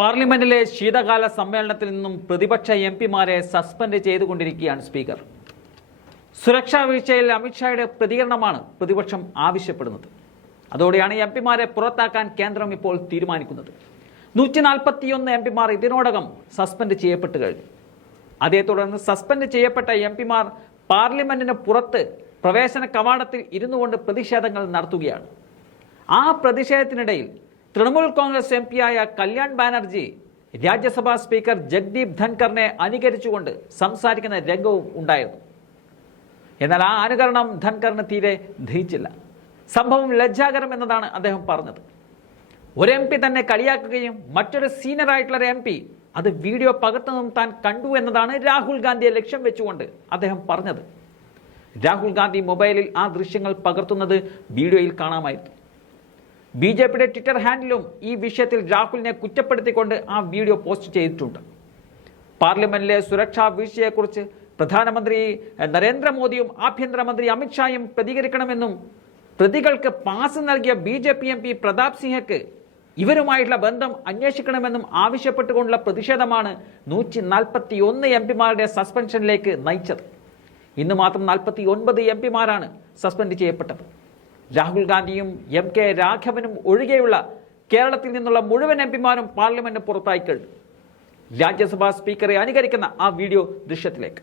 പാർലമെന്റിലെ ശീതകാല സമ്മേളനത്തിൽ നിന്നും പ്രതിപക്ഷ എം പിമാരെ സസ്പെൻഡ് ചെയ്തുകൊണ്ടിരിക്കുകയാണ് സ്പീക്കർ. സുരക്ഷാ വീഴ്ചയിൽ അമിത്ഷായുടെ പ്രതികരണമാണ് പ്രതിപക്ഷം ആവശ്യപ്പെടുന്നത്. അതോടെയാണ് എം പിമാരെ പുറത്താക്കാൻ കേന്ദ്രം ഇപ്പോൾ തീരുമാനിക്കുന്നത്. നൂറ്റി നാൽപ്പത്തിയൊന്ന് എം പിമാർ ഇതിനോടകം സസ്പെൻഡ് ചെയ്യപ്പെട്ടു കഴിഞ്ഞു. അതേ തുടർന്ന് സസ്പെൻഡ് ചെയ്യപ്പെട്ട എം പിമാർ പാർലമെന്റിന് പുറത്ത് പ്രവേശന കവാടത്തിൽ ഇരുന്നുകൊണ്ട് പ്രതിഷേധങ്ങൾ നടത്തുകയാണ്. ആ പ്രതിഷേധത്തിനിടയിൽ തൃണമൂൽ കോൺഗ്രസ് എം പിയായ കല്യാൺ ബാനർജി രാജ്യസഭാ സ്പീക്കർ ജഗ്ദീപ് ധൻഖറിനെ അനുകരിച്ചുകൊണ്ട് സംസാരിക്കുന്ന രംഗവും ഉണ്ടായിരുന്നു. എന്നാൽ ആ അനുകരണം ധൻഖറിന് തീരെ ദഹിച്ചില്ല. സംഭവം ലജ്ജാകരം എന്നതാണ് അദ്ദേഹം പറഞ്ഞത്. ഒരു എം പി തന്നെ കളിയാക്കുകയും മറ്റൊരു സീനിയർ ആയിട്ടുള്ള ഒരു എം പി അത് വീഡിയോ പകർത്തുന്നതും താൻ കണ്ടു എന്നതാണ് രാഹുൽ ഗാന്ധിയെ ലക്ഷ്യം വെച്ചുകൊണ്ട് അദ്ദേഹം പറഞ്ഞത്. രാഹുൽ ഗാന്ധി മൊബൈലിൽ ആ ദൃശ്യങ്ങൾ പകർത്തുന്നത് വീഡിയോയിൽ കാണാമായിരുന്നു. ബി ജെ പിയുടെ ട്വിറ്റർ ഹാൻഡിലും ഈ വിഷയത്തിൽ രാഹുലിനെ കുറ്റപ്പെടുത്തിക്കൊണ്ട് ആ വീഡിയോ പോസ്റ്റ് ചെയ്തിട്ടുണ്ട്. പാർലമെന്റിലെ സുരക്ഷാ വീഴ്ചയെക്കുറിച്ച് പ്രധാനമന്ത്രി നരേന്ദ്രമോദിയും ആഭ്യന്തരമന്ത്രി അമിത്ഷായും പ്രതികരിക്കണമെന്നും പ്രതികൾക്ക് പാസ് നൽകിയ B J P M P Pratap സിംഹയ്ക്ക് ഇവരുമായിട്ടുള്ള ബന്ധം അന്വേഷിക്കണമെന്നും ആവശ്യപ്പെട്ടുകൊണ്ടുള്ള പ്രതിഷേധമാണ് നൂറ്റി നാൽപ്പത്തി ഒന്ന് എം പിമാരുടെ സസ്പെൻഷനിലേക്ക് നയിച്ചത്. ഇന്ന് മാത്രം നാൽപ്പത്തി ഒൻപത് എം പിമാരാണ് സസ്പെൻഡ് ചെയ്യപ്പെട്ടത്. രാഹുൽ ഗാന്ധിയും എം കെ രാഘവനും ഒഴികെയുള്ള കേരളത്തിൽ നിന്നുള്ള മുഴുവൻ എം പിമാരും പാർലമെന്റ് പുറത്തായി കഴിഞ്ഞു രാജ്യസഭാ സ്പീക്കറെ അനുകരിക്കുന്ന ആ വീഡിയോ ദൃശ്യത്തിലേക്ക്.